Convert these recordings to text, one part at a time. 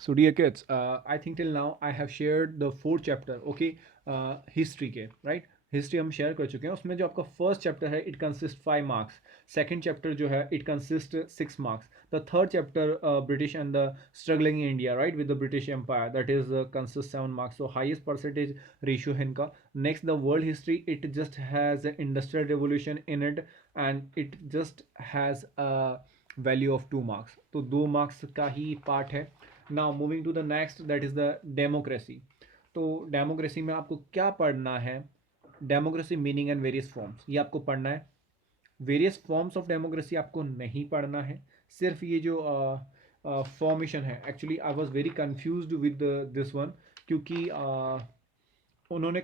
So dear kids, I think till now I have shared the fourth chapter. Okay, history के right. History हम share कर चुके हैं. उसमें जो आपका फर्स्ट चैप्टर है it consist 5 marks. Second chapter जो है it consist 6 marks. The third chapter British and the struggling in India right with the British empire that is consist 7 marks. So highest percentage ratio है इनका. Next the world history it just has industrial revolution in it and it just has a value of 2 marks. तो 2 marks का ही part है. Now moving to the next that is the democracy. तो democracy में आपको क्या पढ़ना है? Democracy meaning and various forms ये आपको पढ़ना है. वेरियस फॉर्म्स ऑफ डेमोक्रेसी आपको नहीं पढ़ना है. सिर्फ ये जो फॉर्मेशन है, actually I was very confuse with this one, क्योंकि उन्होंने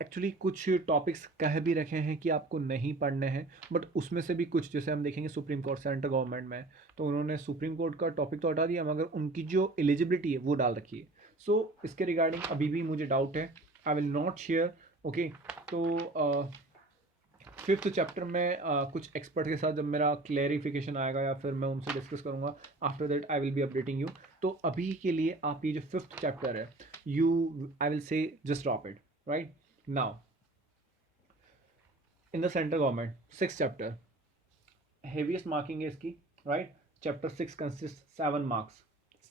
एक्चुअली कुछ टॉपिक्स कह भी रखे हैं कि आपको नहीं पढ़ने हैं, बट उसमें से भी कुछ जैसे हम देखेंगे सुप्रीम कोर्ट सेंट्रल गवर्नमेंट में, तो उन्होंने सुप्रीम कोर्ट का टॉपिक तो हटा दिया मगर उनकी जो एलिजिबिलिटी है वो डाल रखी है. सो इसके रिगार्डिंग अभी भी मुझे डाउट है. I will not share. Okay, तो फिफ्थ चैप्टर में कुछ एक्सपर्ट के साथ जब मेरा क्लैरिफिकेशन आएगा या फिर मैं उनसे डिस्कस करूंगा, after that I will be updating you. तो अभी के लिए आप ये जो फिफ्थ चैप्टर है, you I will say just drop it right now. In the central government six chapter, heaviest marking है इसकी right. Chapter 6 consist 7 marks.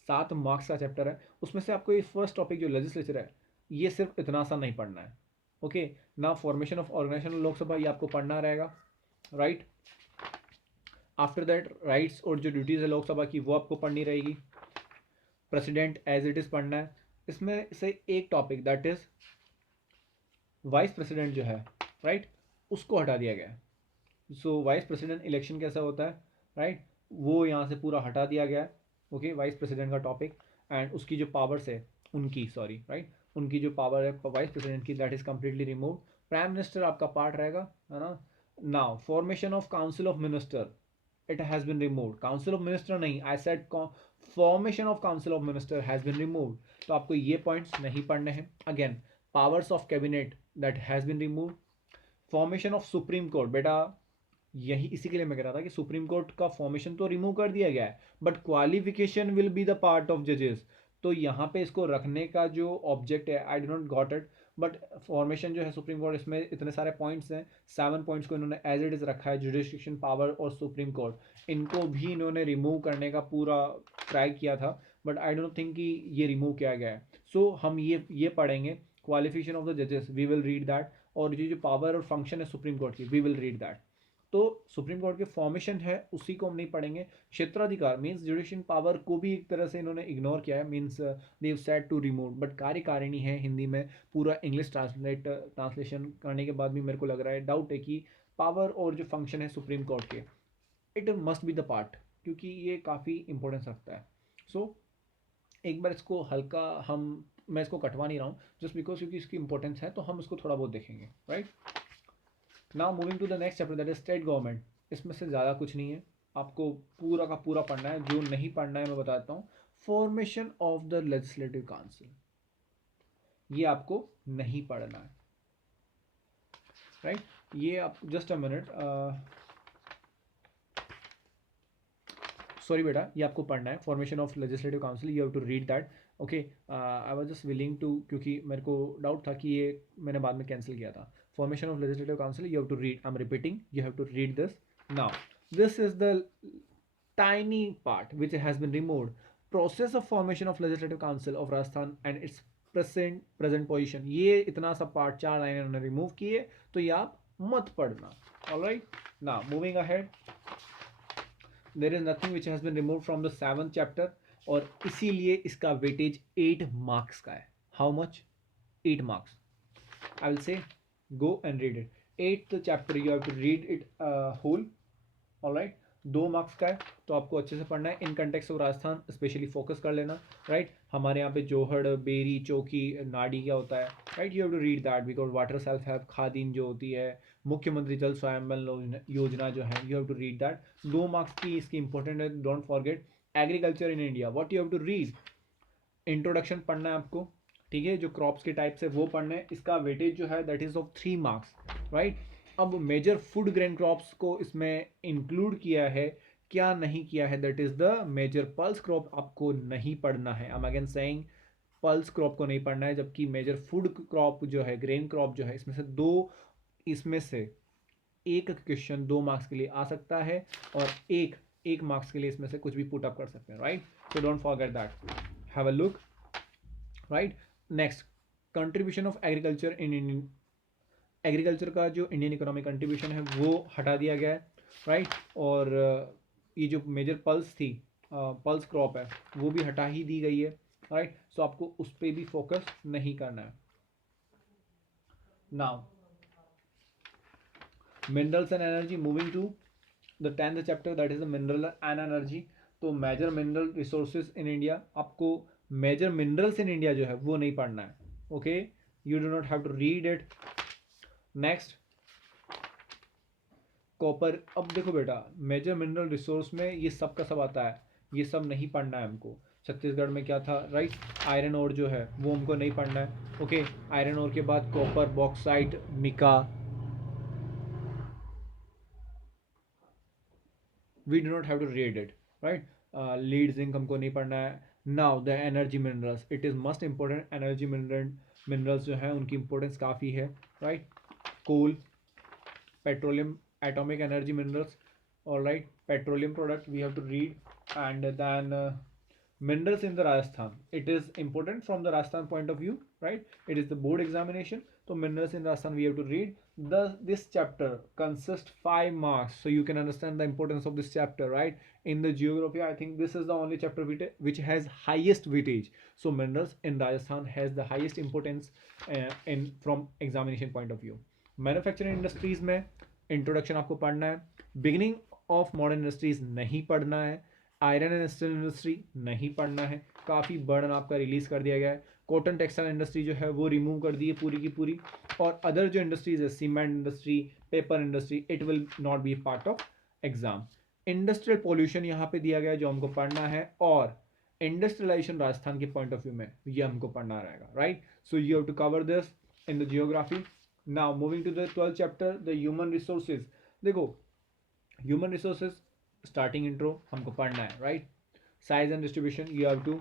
7 marks का चैप्टर है. उसमें से आपको ये फर्स्ट टॉपिक जो लेजिस्लेचर है ये सिर्फ इतना सा नहीं पढ़ना है. ओके, ना फॉर्मेशन ऑफ ऑर्गेनाइजेशन लोकसभा ये आपको पढ़ना रहेगा राइट. आफ्टर दैट राइट्स और जो ड्यूटीज़ है लोकसभा की वो आपको पढ़नी रहेगी. प्रेसिडेंट एज इट इज़ पढ़ना है. इसमें से एक topic that is vice president जो है राइट उसको हटा दिया गया है. सो वाइस प्रेसिडेंट इलेक्शन कैसा होता है राइट, वो यहाँ से पूरा हटा दिया गया है. ओके, वाइस प्रेसिडेंट का टॉपिक एंड उसकी जो पावर्स है उनकी सॉरी राइट उनकी जो पावर है वाइस प्रेसिडेंट की that is completely remove. Prime minister आपका पार्ट रहेगा है ना. Now formation of council of minister it has been removed. Council of minister नहीं, I said formation of council of minister has been removed. तो आपको ये points नहीं पढ़ने हैं. Again powers of cabinet that has been removed. Formation of supreme court बेटा यही इसी के लिए मैं कह रहा था कि सुप्रीम कोर्ट का फॉर्मेशन तो रिमूव कर दिया गया है but qualification will be the part of जजेस. तो यहाँ पे इसको रखने का जो ऑब्जेक्ट है I do not got it. But formation जो है सुप्रीम कोर्ट इसमें इतने सारे पॉइंट्स हैं, 7 पॉइंट्स को इन्होंने एज इट इज़ रखा है. जुडिस्ट्रिक्शन पावर और सुप्रीम कोर्ट इनको भी इन्होंने रिमूव करने का पूरा ट्राई किया था बट आई डोंट थिंक कि ये रिमूव किया गया है. सो हम ये पढ़ेंगे क्वालिफिकेशन ऑफ द जजेस वी विल रीड दैट. और ये जो पावर और फंक्शन है सुप्रीम कोर्ट की वी विल रीड दैट. तो सुप्रीम कोर्ट के फॉर्मेशन है उसी को हम नहीं पढ़ेंगे. क्षेत्राधिकार मीन्स जुडिशियल पावर को भी एक तरह से इन्होंने इग्नोर किया है. Means they said to remove but कार्यकारिणी है हिंदी में. पूरा इंग्लिश ट्रांसलेशन करने के बाद भी मेरे को लग रहा है डाउट है कि पावर और जो फंक्शन है सुप्रीम कोर्ट के it must be the part, क्योंकि ये काफ़ी इंपॉर्टेंस रखता है. सो एक बार इसको हल्का हम मैं इसको कटवा नहीं रहा हूँ जस्ट बिकॉज क्योंकि इसकी इंपॉर्टेंस है तो हम इसको थोड़ा बहुत देखेंगे right. Now moving to the next chapter that is state government. इसमें से ज़्यादा कुछ नहीं है, आपको पूरा का पूरा पढ़ना है. जो नहीं पढ़ना है मैं बताता हूँ. Formation of the legislative council ये आपको नहीं पढ़ना है राइट. ये आप जस्ट अ मिनट सॉरी बेटा ये आपको पढ़ना है. Formation of legislative council you have to read that. Okay, I was just willing to क्योंकि मेरे को डाउट था कि ये मैंने बाद में कैंसिल किया था. Formation of legislative council you have to read. I am repeating you have to read this. Now this is the tiny part which has been removed. Process of formation of legislative council of Rajasthan and its present position. ये इतना सा part 4 लाइनें उन्होंने remove किए तो ये आप मत पढ़ना. Alright, now moving ahead. There is nothing which has been remove from the 7th chapter और इसीलिए इसका वेटेज 8 मार्क्स का है. How much? 8 marks. I will say go and read it. 8th chapter you have to read it whole. Alright, 2 marks का है तो आपको अच्छे से पढ़ना है. In context of Rajasthan specially focus कर लेना राइट. हमारे यहाँ पे जोहड़ बेरी चौकी नाड़ी क्या होता है right. You have to read that because water self help खादीन जो होती है, मुख्यमंत्री जल स्वावलंबन योजना जो है you have to read that. 2 marks की इसकी इंपॉर्टेंट है, don't forget. Agriculture in India what you have to read. Introduction पढ़ना है आपको, ठीक है. जो क्रॉप्स के टाइप्स है वो पढ़ना है. इसका वेटेज जो है that is of 3 marks right. अब मेजर फूड ग्रेन क्रॉप्स को इसमें इंक्लूड किया है क्या नहीं किया है, that is the major pulse crop आपको नहीं पढ़ना है। I am again saying pulse crop को नहीं पढ़ना है, जबकि मेजर फूड क्रॉप जो है, ग्रेन क्रॉप जो है, इसमें से एक क्वेश्चन 2 मार्क्स के लिए आ सकता है और एक एक मार्क्स के लिए इसमें से कुछ भी पुट अप कर सकते हैं, right. So don't forget that, have a look, right. Next, contribution of agriculture in Indian, agriculture का जो इंडियन इकोनॉमिक कंट्रीब्यूशन है वो हटा दिया गया है, राइट। और ये जो मेजर पल्स थी, पल्स क्रॉप है, वो भी हटा ही दी गई है, राइट। सो आपको उस पर भी फोकस नहीं करना है। Now minerals and energy, moving to the 10th chapter, that is the mineral and energy. तो major mineral resources in India, आपको मेजर मिनरल्स इन इंडिया जो है वो नहीं पढ़ना है, okay, you do not have to read it. Next, copper. अब देखो बेटा, मेजर मिनरल रिसोर्स में ये सब का सब आता है, ये सब नहीं पढ़ना है हमको। छत्तीसगढ़ में क्या था, राइट, आयरन ओर जो है वो हमको नहीं पढ़ना है, ओके। आयरन ओर के बाद copper, bauxite, mica, we do not have to read it, right. Lead zinc हमको नहीं पढ़ना है। Now the energy minerals, it is must important. Energy minerals जो है उनकी इंपॉर्टेंस काफ़ी है, right. Coal, petroleum, atomic energy minerals, all right, petroleum product we have to read. And then minerals in the Rajasthan, it is important from the Rajasthan point of view, right, it is the board examination. So minerals in Rajasthan we have to read. This chapter consists 5 marks, so you can understand the importance of this chapter, right. In the geography, I think this is the only chapter which has highest weightage. So minerals in Rajasthan has the highest importance in from examination point of view. Manufacturing industries में introduction आपको पढ़ना है, beginning of modern industries नहीं पढ़ना है, iron and steel industry नहीं पढ़ना है, काफ़ी बर्डन आपका रिलीज कर दिया गया है। कॉटन टेक्सटाइल इंडस्ट्री जो है वो रिमूव कर दी है पूरी की पूरी, और अदर जो इंडस्ट्रीज है, cement industry, paper industry, it will not be part of exam. Industrial pollution यहाँ पे दिया गया है जो हमको पढ़ना है, और इंडस्ट्रियलाइजेशन राजस्थान के पॉइंट ऑफ व्यू में ये हमको पढ़ना रहेगा, right. So you have to cover this in the geography. Now moving to the 12th chapter, the human resources. देखो, ह्यूमन रिसोर्सेज स्टार्टिंग इंट्रो हमको पढ़ना है, right. Size and distribution you have to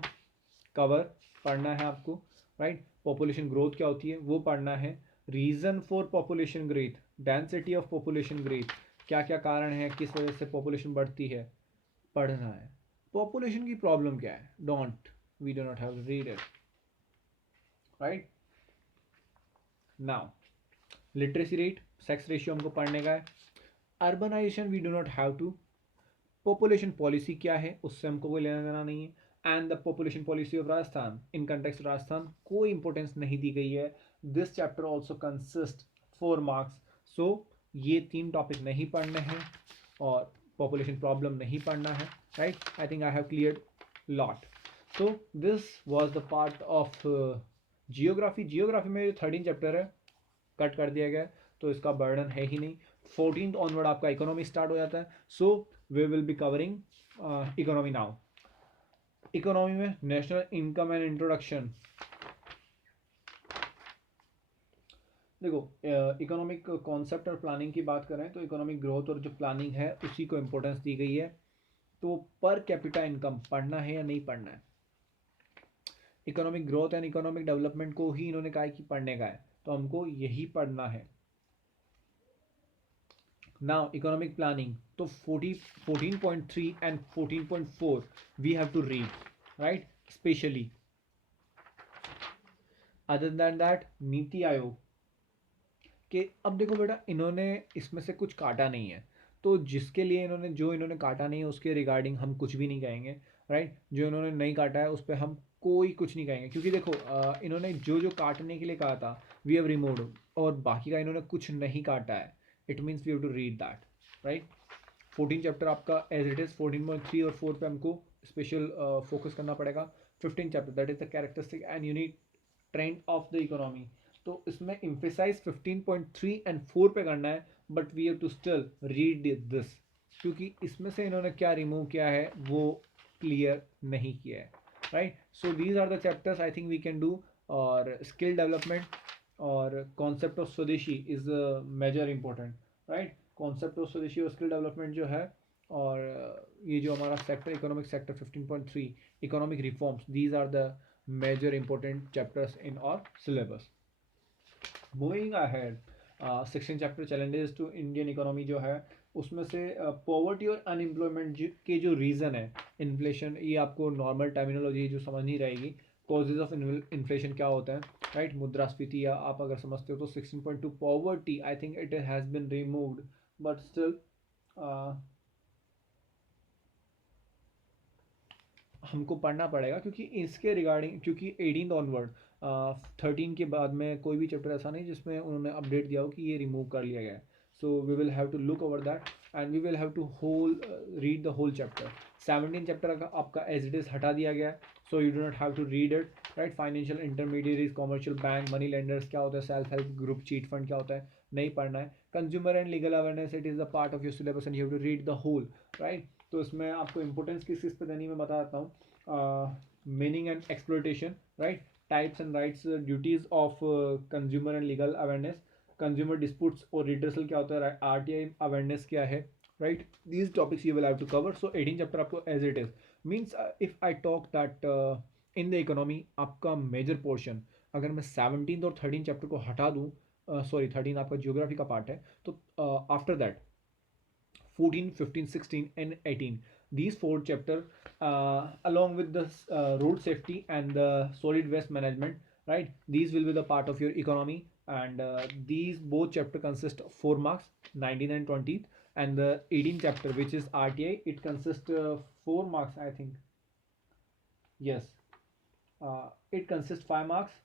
cover, पढ़ना है आपको, right. Population growth क्या होती है वो पढ़ना है। Reason for population growth, density of population growth, क्या क्या कारण है, किस वजह से पॉपुलेशन बढ़ती है, पढ़ना है। पॉपुलेशन की प्रॉब्लम क्या है, don't, we do not have to read it, right. Now literacy rate, sex ratio हमको पढ़ने का है। Urbanisation we do not have to. Population policy क्या है उससे हमको कोई लेना देना नहीं है। And the population policy of Rajasthan in context Rajasthan कोई इंपॉर्टेंस नहीं दी गई है। This chapter also consist 4 marks. So ये 3 टॉपिक नहीं पढ़ने हैं और पॉपुलेशन प्रॉब्लम नहीं पढ़ना है, right. I think I have cleared lot. So this was the part of geography. Geography में 13 चैप्टर है, कट कर दिया गया, तो इसका बर्डन है ही नहीं। 14th ऑनवर्ड आपका इकोनॉमी स्टार्ट हो जाता है। So we will be covering economy now. Economy में नेशनल इनकम एंड इंट्रोडक्शन। देखो, इकोनॉमिक कॉन्सेप्ट और प्लानिंग की बात करें तो इकोनॉमिक ग्रोथ और जो प्लानिंग है उसी को इंपॉर्टेंस दी गई है। तो पर कैपिटा इनकम पढ़ना है या नहीं पढ़ना है। Economic growth and economic development को ही इन्होंने कहा कि पढ़ने का है, तो हमको यही पढ़ना है। नाउ इकोनॉमिक प्लानिंग, तो 14.3 and 14.4 we have to read, right, specially. Other than that, NITI Aayog के, अब देखो बेटा, इन्होंने इसमें से कुछ काटा नहीं है, तो जिसके लिए इन्होंने काटा नहीं है उसके रिगार्डिंग हम कुछ भी नहीं कहेंगे, राइट। जो इन्होंने नहीं काटा है उस पर हम कोई कुछ नहीं कहेंगे, क्योंकि देखो इन्होंने जो जो काटने के लिए कहा था वी हैव रिमूव्ड, और बाकी का इन्होंने कुछ नहीं काटा है। It means we have to read that, right. 14 chapter आपका एज इट इज़ 14.3 और 4 पे हमको स्पेशल फोकस करना पड़ेगा। 15 chapter that is the characteristic and unique trend of the economy, तो इसमें इम्फेसाइज 15.3 एंड 4 पे करना है, but we have to still read this, क्योंकि इसमें से इन्होंने क्या रिमूव किया है वो क्लियर नहीं किया है, right. So these are the chapters I think we can do. और स्किल डेवलपमेंट और concept of swadeshi is major important, right. Concept of swadeshi और स्किल डेवलपमेंट जो है और ये जो हमारा sector economic sector 15.3 economic reforms, these are the major important chapters in our syllabus. Moving ahead, section chapter challenges to Indian economy जो है उसमें से पॉवर्टी और अनएम्प्लॉयमेंट के जो रीज़न है, इन्फ्लेशन, ये आपको नॉर्मल टर्मिनोलॉजी जो समझ नहीं रहेगी। कॉजेज ऑफ इन्फ्लेशन क्या होता है, राइट, मुद्रास्फीति, या आप अगर समझते हो तो 16.2 poverty, I think it has been removed, but still हमको पढ़ना पड़ेगा क्योंकि इसके रिगार्डिंग, क्योंकि 18 ऑनवर्ड, 13 के बाद में कोई भी चैप्टर ऐसा नहीं जिसमें उन्होंने अपडेट दिया हो कि ये रिमूव कर लिया गया है। So we will have to look over that and we will have to whole read the whole chapter. 17 chapter का आपका एज इट इज़ हटा दिया गया है, so you do not have to read it, right. Financial intermediaries, commercial bank, money lenders क्या होता है, self help group, chit fund क्या होता है, नहीं पढ़ना है। Consumer and legal awareness, it is the part of your syllabus and you have to read the whole, right. तो इसमें आपको इंपॉर्टेंस किस चीज़ पे देनी मैं बता देता हूँ। Meaning and exploitation, right? Types and rights, duties of consumer and legal awareness, consumer disputes और redressal क्या होता है, RTI awareness क्या है, right? These topics you will have to cover. So 18 chapter आपको as it is means, if I talk that in the economy आपका major portion, अगर मैं 17 और 13 चैप्टर को हटा दूँ, सॉरी 13 आपका जियोग्राफी का पार्ट है, तो after that 14, 15, 16 and 18, these four chapter, along with the road safety and the solid waste management, right, these will be the part of your economy. And these both chapter consist of 4 marks, 19 and 20, and the 18 chapter which is RTI, it consists 4 marks, I think. Yes, it consists 5 marks.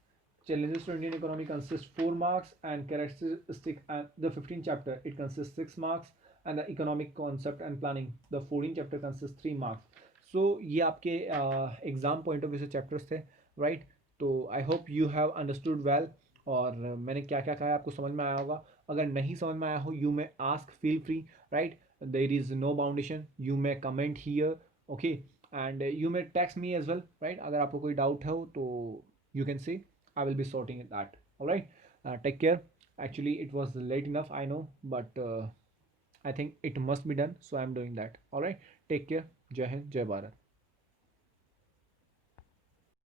Challenges to Indian economy consists 4 marks, and characteristic, and the 15th chapter it consists 6 marks, and the economic concept and planning, the 14th chapter consists 3 marks. So ये आपके exam point of view से chapters थे, right. तो I hope you have understood well, और मैंने क्या क्या कहा है आपको समझ में आया होगा। अगर नहीं समझ में आया हो, you may ask, feel free, right, there is no boundation, you may comment here, okay, and you may text me as well, right? अगर आपको कोई डाउट हो तो you can see, I will be sorting that. All right, take care. Actually it was late enough, I know, but I think it must be done, so I'm doing that. All right, take care. Jai Hind, Jai Bharat.